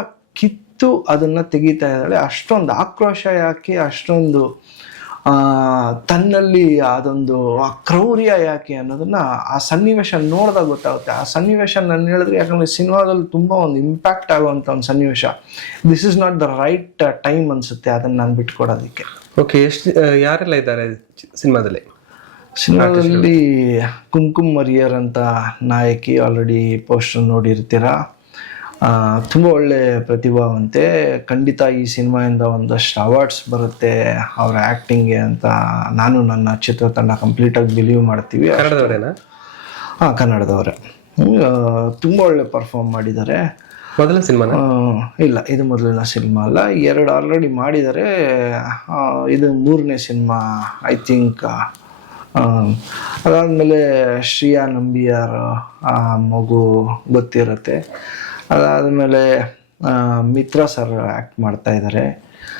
ಕಿತ್ತು ಅದನ್ನು ತೆಗಿತಾ ಇದ್ದಾಳೆ, ಅಷ್ಟೊಂದು ಆಕ್ರೋಶ ಯಾಕೆ, ಅಷ್ಟೊಂದು ತನ್ನಲ್ಲಿ ಅದೊಂದು ಕ್ರೌರ್ಯ ಯಾಕೆ ಅನ್ನೋದನ್ನ ಆ ಸನ್ನಿವೇಶ ನೋಡಿದಾಗ ಗೊತ್ತಾಗುತ್ತೆ. ಆ ಸನ್ನಿವೇಶ ನಾನು ಹೇಳಿದ್ರೆ, ಯಾಕಂದರೆ ಸಿನಿಮಾದಲ್ಲಿ ತುಂಬ ಒಂದು ಇಂಪ್ಯಾಕ್ಟ್ ಆಗುವಂಥ ಒಂದು ಸನ್ನಿವೇಶ. This is not the right time ಅನಿಸುತ್ತೆ ಅದನ್ನು ನಾನು ಬಿಟ್ಕೊಡೋದಕ್ಕೆ. ಓಕೆ, ಯಾರೆಲ್ಲ ಇದ್ದಾರೆ ಸಿನಿಮಾದಲ್ಲಿ? ಸಿನಿಮಾದಲ್ಲಿ ಕುಂಕುಮ್ ಮರಿಯರ್ ಅಂತ ನಾಯಕಿ, ಆಲ್ರೆಡಿ ಪೋಸ್ಟರ್ ನೋಡಿರ್ತೀರಾ. ತುಂಬ ಒಳ್ಳೆ ಪ್ರತಿಭಾವಂತೆ. ಖಂಡಿತ ಈ ಸಿನಿಮಾಯಿಂದ ಒಂದಷ್ಟು ಅವಾರ್ಡ್ಸ್ ಬರುತ್ತೆ ಅವರ ಆ್ಯಕ್ಟಿಂಗ್ಗೆ ಅಂತ ನಾನು ನನ್ನ ಚಿತ್ರತಂಡ ಕಂಪ್ಲೀಟಾಗಿ ಬಿಲೀವ್ ಮಾಡ್ತೀವಿ. ಕನ್ನಡದವರೇನಾ? ಹಾಂ, ಕನ್ನಡದವರೇ. ತುಂಬ ಒಳ್ಳೆ ಪರ್ಫಾರ್ಮ್ ಮಾಡಿದ್ದಾರೆ. ಮೊದಲ ಸಿನಿಮಾನ? ಇಲ್ಲ, ಇದು ಮೊದಲನೇ ಸಿನಿಮಾ ಅಲ್ಲ, 2 ಆಲ್ರೆಡಿ ಮಾಡಿದ್ದಾರೆ. ಇದು 3ನೇ ಸಿನಿಮಾ ಐ ಥಿಂಕ್. ಅದಾದಮೇಲೆ ಶ್ರೀಯಾ ನಂಬಿಯಾರ್ ಆ ಮಗು ಗೊತ್ತಿರುತ್ತೆ. ಅದಾದಮೇಲೆ ಮಿತ್ರ ಸರ್ ಆ್ಯಕ್ಟ್ ಮಾಡ್ತಾ ಇದ್ದಾರೆ.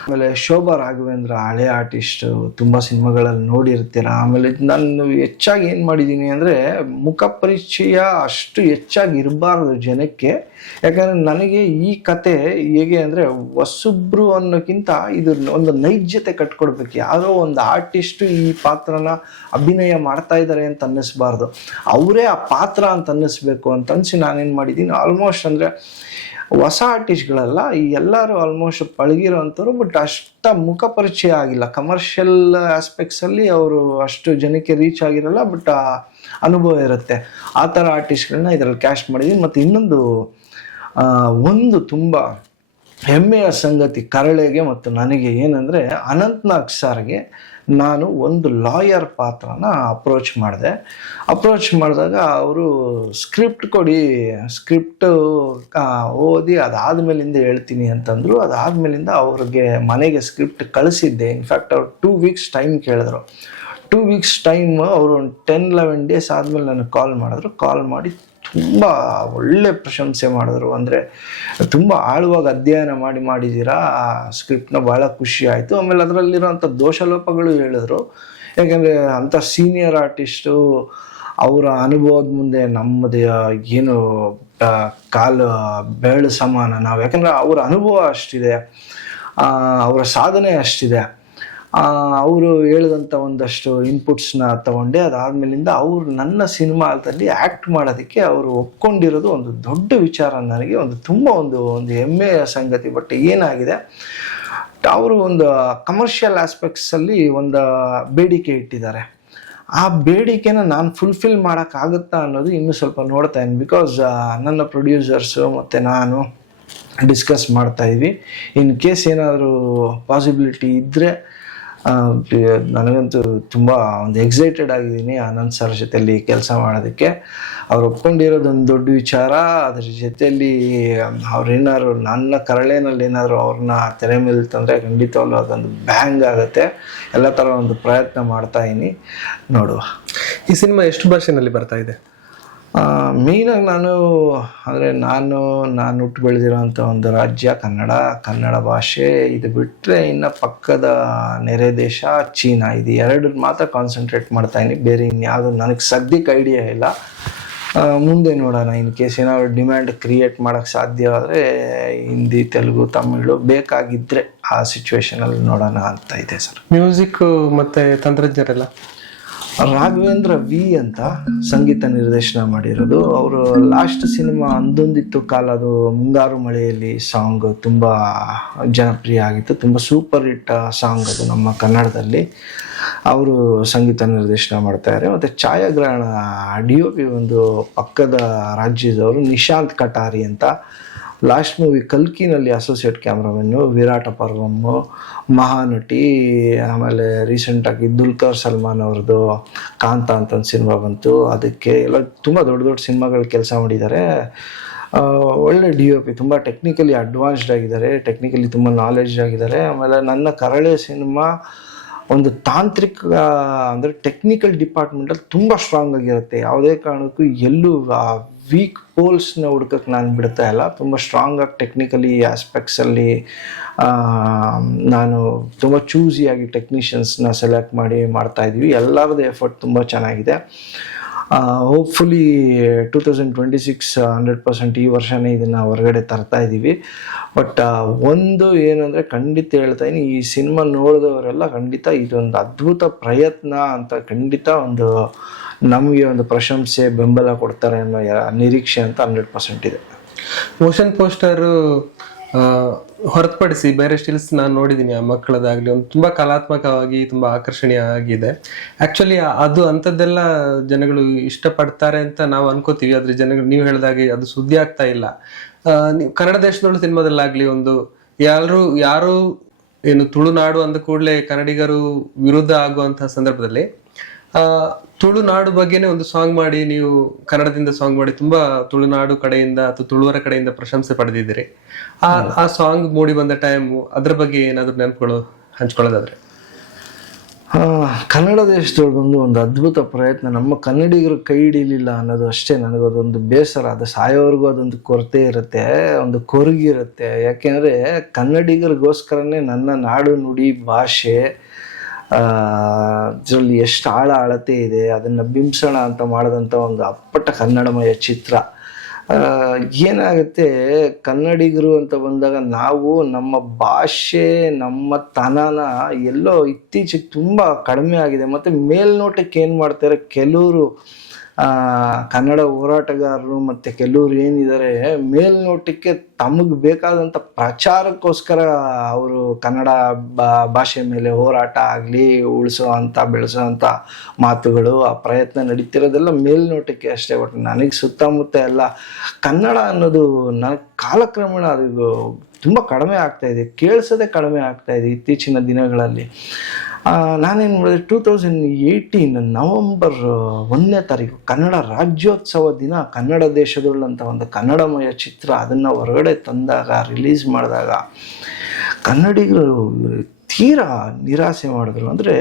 ಆಮೇಲೆ ಶೋಭಾ ರಾಘವೇಂದ್ರ ಹಳೆ ಆರ್ಟಿಸ್ಟು, ತುಂಬ ಸಿನಿಮಾಗಳಲ್ಲಿ ನೋಡಿರ್ತೀರ. ಆಮೇಲೆ ನಾನು ಹೆಚ್ಚಾಗಿ ಏನು ಮಾಡಿದ್ದೀನಿ ಅಂದರೆ ಮುಖ ಪರಿಚಯ ಅಷ್ಟು ಹೆಚ್ಚಾಗಿ ಇರಬಾರ್ದು ಜನಕ್ಕೆ. ಯಾಕಂದರೆ ನನಗೆ ಈ ಕತೆ ಹೇಗೆ ಅಂದರೆ ಹೊಸಬ್ರು ಅನ್ನೋಕ್ಕಿಂತ ಇದು ಒಂದು ನೈಜತೆ ಕಟ್ಕೊಡ್ಬೇಕು. ಯಾವುದೋ ಒಂದು ಆರ್ಟಿಸ್ಟು ಈ ಪಾತ್ರನ ಅಭಿನಯ ಮಾಡ್ತಾ ಇದ್ದಾರೆ ಅಂತ ಅನ್ನಿಸ್ಬಾರ್ದು, ಅವರೇ ಆ ಪಾತ್ರ ಅಂತ ಅನ್ನಿಸ್ಬೇಕು ಅಂತ ಅನಿಸಿ ನಾನೇನು ಮಾಡಿದ್ದೀನಿ, ಆಲ್ಮೋಸ್ಟ್ ಅಂದರೆ ಹೊಸ ಆರ್ಟಿಸ್ಟ್ಗಳೆಲ್ಲ ಈ ಎಲ್ಲರೂ ಆಲ್ಮೋಸ್ಟ್ ಪಳಗಿರೋ ಅಂಥವ್ರು, ಬಟ್ ಅಷ್ಟ ಮುಖ ಪರಿಚಯ ಆಗಿಲ್ಲ. ಕಮರ್ಷಿಯಲ್ ಆಸ್ಪೆಕ್ಟ್ಸಲ್ಲಿ ಅವರು ಅಷ್ಟು ಜನಕ್ಕೆ ರೀಚ್ ಆಗಿರಲ್ಲ, ಬಟ್ ಅನುಭವ ಇರುತ್ತೆ. ಆ ಥರ ಆರ್ಟಿಸ್ಟ್ಗಳನ್ನ ಇದರಲ್ಲಿ ಕ್ಯಾಸ್ಟ್ ಮಾಡಿದ್ದೀನಿ. ಮತ್ತು ಇನ್ನೊಂದು ತುಂಬ ಹೆಮ್ಮೆಯ ಸಂಗತಿ ಕರಳೆಗೆ ಮತ್ತು ನನಗೆ ಏನಂದರೆ, ಅನಂತ್ನಾಗ್ ಸರ್ಗೆ ನಾನು ಒಂದು ಲಾಯರ್ ಪಾತ್ರನ ಅಪ್ರೋಚ್ ಮಾಡಿದಾಗ ಅವರು ಸ್ಕ್ರಿಪ್ಟ್ ಕೊಡಿ, ಸ್ಕ್ರಿಪ್ಟು ಓದಿ ಅದಾದಮೇಲಿಂದ ಹೇಳ್ತೀನಿ ಅಂತಂದರು. ಅದಾದಮೇಲಿಂದ ಅವ್ರಿಗೆ ಮನೆಗೆ ಸ್ಕ್ರಿಪ್ಟ್ ಕಳಿಸಿದ್ದೆ. ಇನ್ಫ್ಯಾಕ್ಟ್ ಅವ್ರು 2 weeks ಟೈಮ್ ಕೇಳಿದ್ರು. 2 weeks ಟೈಮ್ ಅವರು ಒಂದು 10-11 days ಆದಮೇಲೆ ನನಗೆ ಕಾಲ್ ಮಾಡಿ ತುಂಬ ಒಳ್ಳೆ ಪ್ರಶಂಸೆ ಮಾಡಿದ್ರು. ಅಂದರೆ ತುಂಬ ಆಳವಾಗಿ ಅಧ್ಯಯನ ಮಾಡಿದ್ದೀರಾ ಆ ಸ್ಕ್ರಿಪ್ಟ್ನ, ಭಾಳ ಖುಷಿ ಆಯಿತು. ಆಮೇಲೆ ಅದರಲ್ಲಿರೋಂಥ ದೋಷಲೋಪಗಳು ಹೇಳಿದ್ರು. ಯಾಕೆಂದರೆ ಅಂಥ ಸೀನಿಯರ್ ಆರ್ಟಿಸ್ಟು ಅವರ ಅನುಭವದ ಮುಂದೆ ನಮ್ಮದು ಏನು ಕಾಲು ಬೆರಳು ಸಮಾನ ನಾವು. ಯಾಕಂದರೆ ಅವರ ಅನುಭವ ಅಷ್ಟಿದೆ, ಅವರ ಸಾಧನೆ ಅಷ್ಟಿದೆ. ಅವರು ಹೇಳಿದಂಥ ಒಂದಷ್ಟು ಇನ್ಪುಟ್ಸ್ನ ತಗೊಂಡೆ. ಅದಾದಮೇಲಿಂದ ಅವರು ನನ್ನ ಸಿನಿಮಾದಲ್ಲಿ ಆ್ಯಕ್ಟ್ ಮಾಡೋದಕ್ಕೆ ಅವರು ಒಪ್ಕೊಂಡಿರೋದು ಒಂದು ದೊಡ್ಡ ವಿಚಾರ, ನನಗೆ ತುಂಬ ಒಂದು ಹೆಮ್ಮೆಯ ಸಂಗತಿ. ಬಟ್ ಏನಾಗಿದೆ, ಅವರು ಒಂದು ಕಮರ್ಷಿಯಲ್ ಆಸ್ಪೆಕ್ಟ್ಸಲ್ಲಿ ಒಂದು ಬೇಡಿಕೆ ಇಟ್ಟಿದ್ದಾರೆ. ಆ ಬೇಡಿಕೆನ ನಾನು ಫುಲ್ಫಿಲ್ ಮಾಡೋಕ್ಕಾಗುತ್ತಾ ಅನ್ನೋದು ಇನ್ನೂ ಸ್ವಲ್ಪ ನೋಡ್ತಾ ಇದ್ದೀನಿ. ಬಿಕಾಸ್ ನನ್ನ ಪ್ರೊಡ್ಯೂಸರ್ಸು ಮತ್ತು ನಾನು ಡಿಸ್ಕಸ್ ಮಾಡ್ತಾಯಿದ್ವಿ. ಇನ್ ಕೇಸ್ ಏನಾದರೂ ಪಾಸಿಬಿಲಿಟಿ ಇದ್ದರೆ, ನನಗಂತೂ ತುಂಬ ಒಂದು ಎಕ್ಸೈಟೆಡ್ ಆಗಿದ್ದೀನಿ ಆನಂದ್ ಸರ್ ಜೊತೆಯಲ್ಲಿ ಕೆಲಸ ಮಾಡೋದಕ್ಕೆ. ಅವ್ರು ಒಪ್ಕೊಂಡಿರೋದೊಂದು ದೊಡ್ಡ ವಿಚಾರ. ಅದ್ರ ಜೊತೆಯಲ್ಲಿ ಅವ್ರೇನಾದ್ರು ನನ್ನ ಕರಳೇನಲ್ಲಿ ಏನಾದರೂ ಅವ್ರನ್ನ ತೆರೆ ಮೇಲೆ ತಂದರೆ ಖಂಡಿತವಾಗ್ಲೂ ಅದೊಂದು ಬ್ಯಾಂಗ್ ಆಗುತ್ತೆ. ಎಲ್ಲ ಥರ ಒಂದು ಪ್ರಯತ್ನ ಮಾಡ್ತಾಯಿದ್ದೀನಿ, ನೋಡುವ. ಈ ಸಿನಿಮಾ ಎಷ್ಟು ಭಾಷೆನಲ್ಲಿ ಬರ್ತಾ ಇದೆ? ಮೇಯ್ನಾಗಿ ನಾನು ಹುಟ್ಟು ಬೆಳೆದಿರೋಂಥ ಒಂದು ರಾಜ್ಯ ಕನ್ನಡ ಭಾಷೆ. ಇದು ಬಿಟ್ಟರೆ ಇನ್ನು ಪಕ್ಕದ ನೆರೆ ದೇಶ ಚೀನಾ, ಇದು ಎರಡು ಮಾತ್ರ ಕಾನ್ಸಂಟ್ರೇಟ್ ಮಾಡ್ತಾಯಿದ್ದೀನಿ. ಬೇರೆ ಇನ್ಯಾವುದು ನನಗೆ ಸದ್ಯಕ್ಕೆ ಐಡಿಯಾ ಇಲ್ಲ. ಮುಂದೆ ನೋಡೋಣ. ಇನ್ ಕೇಸ್ ಏನಾದ್ರು ಡಿಮ್ಯಾಂಡ್ ಕ್ರಿಯೇಟ್ ಮಾಡೋಕ್ಕೆ ಸಾಧ್ಯ ಆದರೆ ಹಿಂದಿ, ತೆಲುಗು, ತಮಿಳು ಬೇಕಾಗಿದ್ದರೆ ಆ ಸಿಚುವೇಶನಲ್ಲಿ ನೋಡೋಣ ಅಂತ ಇದೆ ಸರ್. ಮ್ಯೂಸಿಕ್ ಮತ್ತು ತಂತ್ರಜ್ಞರೆಲ್ಲ ರಾಘವೇಂದ್ರ ವಿ ಅಂತ ಸಂಗೀತ ನಿರ್ದೇಶನ ಮಾಡಿರೋದು. ಅವರು ಲಾಸ್ಟ್ ಸಿನಿಮಾ ಅಂದೊಂದಿತ್ತು ಕಾಲ, ಅದು ಮುಂಗಾರು ಮಳೆಯಲ್ಲಿ ಸಾಂಗ್ ತುಂಬ ಜನಪ್ರಿಯ ಆಗಿತ್ತು. ತುಂಬ ಸೂಪರ್ ಹಿಟ್ ಸಾಂಗ್ ಅದು ನಮ್ಮ ಕನ್ನಡದಲ್ಲಿ. ಅವರು ಸಂಗೀತ ನಿರ್ದೇಶನ ಮಾಡ್ತಾರೆ. ಮತ್ತು ಛಾಯಾಗ್ರಹಣ DOP ಒಂದು ಪಕ್ಕದ ರಾಜ್ಯದವರು ನಿಶಾಂತ್ ಕಟಾರಿ ಅಂತ. ಲಾಸ್ಟ್ ಮೂವಿ ಕಲ್ಕಿನಲ್ಲಿ ಅಸೋಸಿಯೇಟ್ ಕ್ಯಾಮ್ರಾಮನ್ನು, ವಿರಾಟ ಪರ್ವಮ್ಮು, ಮಹಾನಟಿ. ಆಮೇಲೆ ರೀಸೆಂಟಾಗಿ ದುಲ್ಕರ್ ಸಲ್ಮಾನ್ ಅವ್ರದ್ದು ಕಾಂತ ಅಂತ ಒಂದು ಸಿನಿಮಾ ಬಂತು, ಅದಕ್ಕೆ ಎಲ್ಲ ತುಂಬ ದೊಡ್ಡ ಸಿನಿಮಾಗಳು ಕೆಲಸ ಮಾಡಿದ್ದಾರೆ. ಒಳ್ಳೆ DOP, ತುಂಬ ಟೆಕ್ನಿಕಲಿ ಅಡ್ವಾನ್ಸ್ಡ್ ಆಗಿದ್ದಾರೆ, ಟೆಕ್ನಿಕಲಿ ತುಂಬ ನಾಲೆಡ್ಜ್ ಆಗಿದ್ದಾರೆ. ಆಮೇಲೆ ನನ್ನ ಕರಳೆ ಸಿನಿಮಾ ಒಂದು ತಾಂತ್ರಿಕ ಅಂದರೆ ಟೆಕ್ನಿಕಲ್ ಡಿಪಾರ್ಟ್ಮೆಂಟಲ್ಲಿ ತುಂಬ ಸ್ಟ್ರಾಂಗ್ ಆಗಿರುತ್ತೆ. ಯಾವುದೇ ಕಾರಣಕ್ಕೂ ಎಲ್ಲೂ ವೀಕ್ ಪೋಲ್ಸ್ನ ಹುಡ್ಕಕ್ಕೆ ನಾನು ಬಿಡ್ತಾ ಇಲ್ಲ. ತುಂಬ ಸ್ಟ್ರಾಂಗಾಗಿ ಟೆಕ್ನಿಕಲಿ ಆಸ್ಪೆಕ್ಟ್ಸಲ್ಲಿ ನಾನು ತುಂಬ ಚೂಸಿಯಾಗಿ ಟೆಕ್ನಿಷಿಯನ್ಸ್ನ ಸೆಲೆಕ್ಟ್ ಮಾಡ್ತಾಯಿದ್ವಿ. ಎಲ್ಲರದ್ದು ಎಫರ್ಟ್ ತುಂಬ ಚೆನ್ನಾಗಿದೆ. ಹೋಪ್ಫುಲಿ 2026 100% ಈ ವರ್ಷನೇ ಇದನ್ನು ಹೊರಗಡೆ ತರ್ತಾ ಇದ್ದೀವಿ. ಬಟ್ ಒಂದು ಏನಂದರೆ ಖಂಡಿತ ಹೇಳ್ತಾಯಿದ್ದೀನಿ, ಈ ಸಿನಿಮಾ ನೋಡಿದವರೆಲ್ಲ ಖಂಡಿತ ಇದೊಂದು ಅದ್ಭುತ ಪ್ರಯತ್ನ ಅಂತ ಖಂಡಿತ ಒಂದು ನಮಗೆ ಒಂದು ಪ್ರಶಂಸೆ, ಬೆಂಬಲ ಕೊಡ್ತಾರೆ ಅನ್ನೋ ನಿರೀಕ್ಷೆ ಅಂತ 100% ಇದೆ. ಮೋಷನ್ ಪೋಸ್ಟರು ಹೊರತುಪಡಿಸಿ ಬೇರೆ ಸ್ಟಿಲ್ಸ್ ನಾನು ನೋಡಿದ್ದೀನಿ, ಆ ಮಕ್ಕಳದಾಗಲಿ ಒಂದು ತುಂಬ ಕಲಾತ್ಮಕವಾಗಿ ತುಂಬ ಆಕರ್ಷಣೀಯ ಆಗಿದೆ. ಆ್ಯಕ್ಚುಲಿ ಅದು ಅಂಥದ್ದೆಲ್ಲ ಜನಗಳು ಇಷ್ಟಪಡ್ತಾರೆ ಅಂತ ನಾವು ಅನ್ಕೋತೀವಿ. ಆದರೆ ಜನಗಳು ನೀವು ಹೇಳಿದಾಗೆ ಅದು ಸುದ್ದಿ ಆಗ್ತಾ ಇಲ್ಲ. ನೀವು ಕನ್ನಡ ದೇಶದೊಳು ಸಿನಿಮಾದಲ್ಲಾಗಲಿ ಒಂದು ಯಾರು ಏನು ತುಳುನಾಡು ಅಂದ ಕೂಡಲೇ ಕನ್ನಡಿಗರು ವಿರುದ್ಧ ಆಗುವಂತಹ ಸಂದರ್ಭದಲ್ಲಿ ತುಳುನಾಡು ಬಗ್ಗೆನೇ ಒಂದು ಸಾಂಗ್ ಮಾಡಿ, ನೀವು ಕನ್ನಡದಿಂದ ಸಾಂಗ್ ಮಾಡಿ ತುಂಬಾ ತುಳುನಾಡು ಕಡೆಯಿಂದ ಅಥವಾ ತುಳುವರ ಕಡೆಯಿಂದ ಪ್ರಶಂಸೆ ಪಡೆದಿದ್ದೀರಿ. ಆ ಸಾಂಗ್ ಮೂಡಿ ಬಂದ ಟೈಮು ಅದ್ರ ಬಗ್ಗೆ ಏನಾದ್ರು ಹಂಚ್ಕೊಳ್ಳೋದಾದ್ರೆ? ಕನ್ನಡ ದೇಶದೊಳಗೊಂದು ಒಂದು ಅದ್ಭುತ ಪ್ರಯತ್ನ. ನಮ್ಮ ಕನ್ನಡಿಗರು ಕೈ ಹಿಡಿಲಿಲ್ಲ ಅನ್ನೋದು ಅಷ್ಟೇ ನನಗದೊಂದು ಬೇಸರ. ಅದು ಸಾಯೋವರೆಗೂ ಅದೊಂದು ಕೊರತೆ ಇರುತ್ತೆ, ಒಂದು ಕೊರಗಿರುತ್ತೆ. ಯಾಕೆಂದರೆ ಕನ್ನಡಿಗರಿಗೋಸ್ಕರನೇ ನನ್ನ ನಾಡು ನುಡಿ ಭಾಷೆ ಇದರಲ್ಲಿ ಎಷ್ಟು ಆಳತೆ ಇದೆ ಅದನ್ನು ಬಿಂಬಿಸೋಣ ಅಂತ ಮಾಡಿದಂಥ ಒಂದು ಅಪ್ಪಟ ಕನ್ನಡಮಯ ಚಿತ್ರ. ಏನಾಗುತ್ತೆ, ಕನ್ನಡಿಗರು ಅಂತ ಬಂದಾಗ ನಾವು ನಮ್ಮ ಭಾಷೆ, ನಮ್ಮ ತನನ ಎಲ್ಲೋ ಇತ್ತೀಚೆಗೆ ತುಂಬ ಕಡಿಮೆ ಆಗಿದೆ. ಮತ್ತು ಮೇಲ್ನೋಟಕ್ಕೆ ಏನು ಮಾಡ್ತಾರೆ, ಕೆಲವರು ಕನ್ನಡ ಹೋರಾಟಗಾರರು ಮತ್ತು ಕೆಲವರು ಏನಿದ್ದಾರೆ ಮೇಲ್ನೋಟಕ್ಕೆ ತಮಗೆ ಬೇಕಾದಂಥ ಪ್ರಚಾರಕ್ಕೋಸ್ಕರ ಅವರು ಕನ್ನಡ ಭಾಷೆ ಮೇಲೆ ಹೋರಾಟ ಆಗಲಿ ಬೆಳೆಸೋ ಮಾತುಗಳು ಆ ಪ್ರಯತ್ನ ನಡೀತಿರೋದೆಲ್ಲ ಮೇಲ್ನೋಟಕ್ಕೆ ಅಷ್ಟೇ. ಬಟ್ ನನಗೆ ಸುತ್ತಮುತ್ತ ಎಲ್ಲ ಕನ್ನಡ ಅನ್ನೋದು ನನಗೆ ಕಾಲಕ್ರಮೇಣ ಅದು ತುಂಬ ಕಡಿಮೆ ಆಗ್ತಾಯಿದೆ, ಕೇಳಿಸೋದೇ ಕಡಿಮೆ ಆಗ್ತಾಯಿದೆ ಇತ್ತೀಚಿನ ದಿನಗಳಲ್ಲಿ. ನಾನೇನು ಮಾಡಿದೆ, 2018 ನವಂಬರ್ 1ನೇ ತಾರೀಕು ಕನ್ನಡ ರಾಜ್ಯೋತ್ಸವ ದಿನ ಕನ್ನಡ ದೇಶದೊಳ್ಳಂಥ ಒಂದು ಕನ್ನಡಮಯ ಚಿತ್ರ ಅದನ್ನು ಹೊರಗಡೆ ತಂದಾಗ, ರಿಲೀಸ್ ಮಾಡಿದಾಗ ಕನ್ನಡಿಗರು ತೀರಾ ನಿರಾಸೆ ಮಾಡಿದ್ರು. ಅಂದರೆ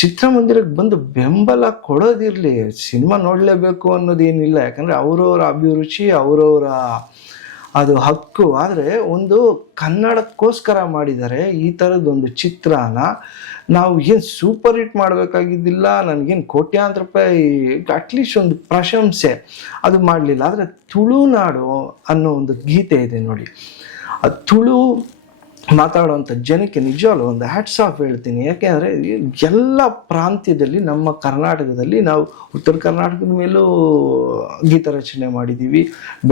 ಚಿತ್ರಮಂದಿರಕ್ಕೆ ಬಂದು ಬೆಂಬಲ ಕೊಡೋದಿರಲಿ, ಸಿನಿಮಾ ನೋಡಲೇಬೇಕು ಅನ್ನೋದೇನಿಲ್ಲ, ಯಾಕಂದರೆ ಅವರವರ ಅಭಿರುಚಿ, ಅವರವರ ಅದು ಹಕ್ಕು. ಆದರೆ ಒಂದು ಕನ್ನಡಕ್ಕೋಸ್ಕರ ಮಾಡಿದ್ದಾರೆ ಈ ಥರದ್ದೊಂದು ಚಿತ್ರನ. ನಾವು ಏನು ಸೂಪರ್ ಹಿಟ್ ಮಾಡಬೇಕಾಗಿದ್ದಿಲ್ಲ, ನನಗೇನು ಕೋಟ್ಯಾಂತರ ರೂಪಾಯಿ, ಅಟ್ಲೀಸ್ಟ್ ಒಂದು ಪ್ರಶಂಸೆ ಅದು ಮಾಡಲಿಲ್ಲ. ಆದರೆ ತುಳುನಾಡು ಅನ್ನೋ ಒಂದು ಗೀತೆ ಇದೆ ನೋಡಿ, ಆ ತುಳು ಮಾತಾಡೋವಂಥ ಜನಕ್ಕೆ ನಿಜವಾಗ್ಲೂ ಒಂದು ಹ್ಯಾಟ್ಸ್ ಆಫ್ ಹೇಳ್ತೀನಿ. ಯಾಕೆಂದರೆ ಎಲ್ಲ ಪ್ರಾಂತ್ಯದಲ್ಲಿ ನಮ್ಮ ಕರ್ನಾಟಕದಲ್ಲಿ ನಾವು ಉತ್ತರ ಕರ್ನಾಟಕದ ಮೇಲೂ ಗೀತ ರಚನೆ ಮಾಡಿದ್ದೀವಿ,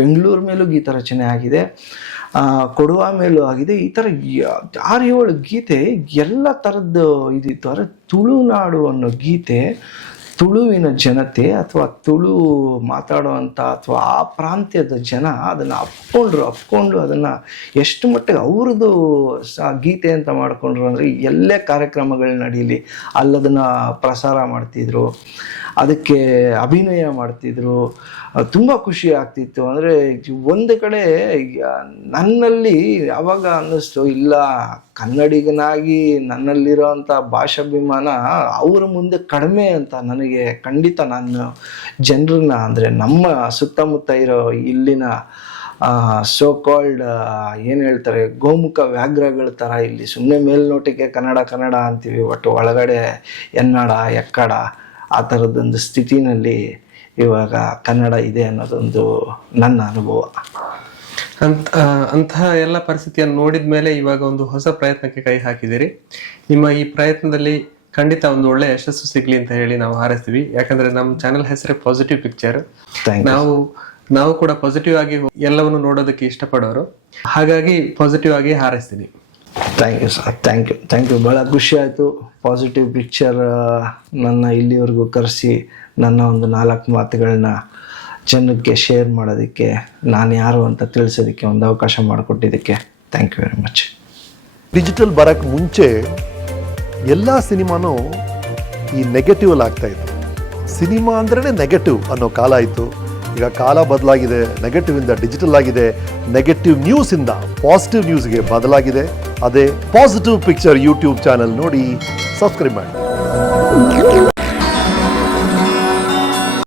ಬೆಂಗಳೂರು ಮೇಲೂ ಗೀತ ರಚನೆ ಆಗಿದೆ, ಕೊಡವ ಮೇಲೂ ಆಗಿದೆ. ಈ ಥರ 6-7 ಗೀತೆ ಎಲ್ಲ ಥರದ್ದು ಇದಿತ್ತು. ಆದರೆ ತುಳುನಾಡು ಅನ್ನೋ ಗೀತೆ ತುಳುವಿನ ಜನತೆ ಅಥವಾ ತುಳು ಮಾತಾಡುವಂಥ ಅಥವಾ ಆ ಪ್ರಾಂತ್ಯದ ಜನ ಅದನ್ನು ಅಪ್ಕೊಂಡು ಅದನ್ನು ಎಷ್ಟು ಮಟ್ಟಿಗೆ ಅವ್ರದ್ದು ಗೀತೆ ಅಂತ ಮಾಡಿಕೊಂಡ್ರು ಅಂದರೆ ಎಲ್ಲೇ ಕಾರ್ಯಕ್ರಮಗಳು ನಡೀಲಿ ಅಲ್ಲದನ್ನು ಪ್ರಸಾರ ಮಾಡ್ತಿದ್ರು, ಅದಕ್ಕೆ ಅಭಿನಯ ಮಾಡ್ತಿದ್ರು. ತುಂಬ ಖುಷಿ ಆಗ್ತಿತ್ತು. ಅಂದರೆ ಒಂದು ಕಡೆ ನನ್ನಲ್ಲಿ ಯಾವಾಗ ಅನ್ನಿಸ್ತು, ಇಲ್ಲ ಕನ್ನಡಿಗನಾಗಿ ನನ್ನಲ್ಲಿರೋವಂಥ ಭಾಷಾಭಿಮಾನ ಅವ್ರ ಮುಂದೆ ಕಡಿಮೆ ಅಂತ ನನಗೆ ಖಂಡಿತ ನಾನು ಜನರನ್ನ, ಅಂದರೆ ನಮ್ಮ ಸುತ್ತಮುತ್ತ ಇರೋ ಇಲ್ಲಿನ ಸೋ ಕಾಲ್ಡ್ ಏನು ಹೇಳ್ತಾರೆ ಗೋಮುಖ ವ್ಯಾಘ್ರಗಳ ಥರ ಇಲ್ಲಿ ಸುಮ್ಮನೆ ಮೇಲ್ನೋಟಕ್ಕೆ ಕನ್ನಡ ಅಂತೀವಿ, ಬಟ್ ಒಳಗಡೆ ಎನ್ನಡ ಎಕ್ಕಡ ಆ ಥರದ್ದೊಂದು ಸ್ಥಿತಿನಲ್ಲಿ ಇವಾಗ ಕನ್ನಡ ಇದೆ ಅನ್ನೋದೊಂದು ನನ್ನ ಅನುಭವ. ಅಂತಹ ಎಲ್ಲ ಪರಿಸ್ಥಿತಿಯನ್ನು ನೋಡಿದ ಮೇಲೆ ಇವಾಗ ಒಂದು ಹೊಸ ಪ್ರಯತ್ನಕ್ಕೆ ಕೈ ಹಾಕಿದ್ದೀರಿ. ನಿಮ್ಮ ಈ ಪ್ರಯತ್ನದಲ್ಲಿ ಖಂಡಿತ ಒಂದು ಒಳ್ಳೆ ಯಶಸ್ಸು ಸಿಗ್ಲಿ ಅಂತ ಹೇಳಿ ನಾವು ಹಾರೈಸ್ತೀವಿ. ಯಾಕಂದ್ರೆ ನಮ್ಮ ಚಾನೆಲ್ ಹೆಸರೇ ಪಾಸಿಟಿವ್ ಪಿಕ್ಚರ್. ನಾವು ಕೂಡ ಪಾಸಿಟಿವ್ ಆಗಿ ಎಲ್ಲವನ್ನು ನೋಡೋದಕ್ಕೆ ಇಷ್ಟಪಡೋರು, ಹಾಗಾಗಿ ಪಾಸಿಟಿವ್ ಆಗಿ ಹಾರೈಸ್ತೀನಿ. Thank you sir, thank you. ಭಾಳ ಖುಷಿ ಆಯಿತು. ಪಾಸಿಟಿವ್ ಪಿಕ್ಚರ್ ನನ್ನ ಇಲ್ಲಿವರೆಗೂ ಕರೆಸಿ ನನ್ನ ಒಂದು 4 ಮಾತುಗಳನ್ನ ಜನಕ್ಕೆ ಶೇರ್ ಮಾಡೋದಕ್ಕೆ, ನಾನು ಯಾರು ಅಂತ ತಿಳಿಸೋದಕ್ಕೆ ಒಂದು ಅವಕಾಶ ಮಾಡಿಕೊಟ್ಟಿದ್ದಕ್ಕೆ thank you very much. Digital ಬರೋಕ್ಕೆ ಮುಂಚೆ ಎಲ್ಲ ಸಿನಿಮಾನೂ ಈ ನೆಗೆಟಿವ್ ಅಲ್ಲಿ ಆಗ್ತಾ ಇತ್ತು. ಸಿನಿಮಾ ಅಂದ್ರೇ ನೆಗೆಟಿವ್ ಅನ್ನೋ ಕಾಲ ಇತ್ತು. ಈಗ ಕಾಲ ಬದಲಾಗಿದೆ, ನೆಗೆಟಿವ್ ಇಂದ ಡಿಜಿಟಲ್ ಆಗಿದೆ, ನೆಗೆಟಿವ್ ನ್ಯೂಸಿಂದ ಪಾಸಿಟಿವ್ ನ್ಯೂಸ್ಗೆ ಬದಲಾಗಿದೆ. ಅದೇ ಪಾಸಿಟಿವ್ ಪಿಕ್ಚರ್ ಯೂಟ್ಯೂಬ್ ಚಾನಲ್ ನೋಡಿ ಸಬ್ಸ್ಕ್ರೈಬ್ ಮಾಡಿ.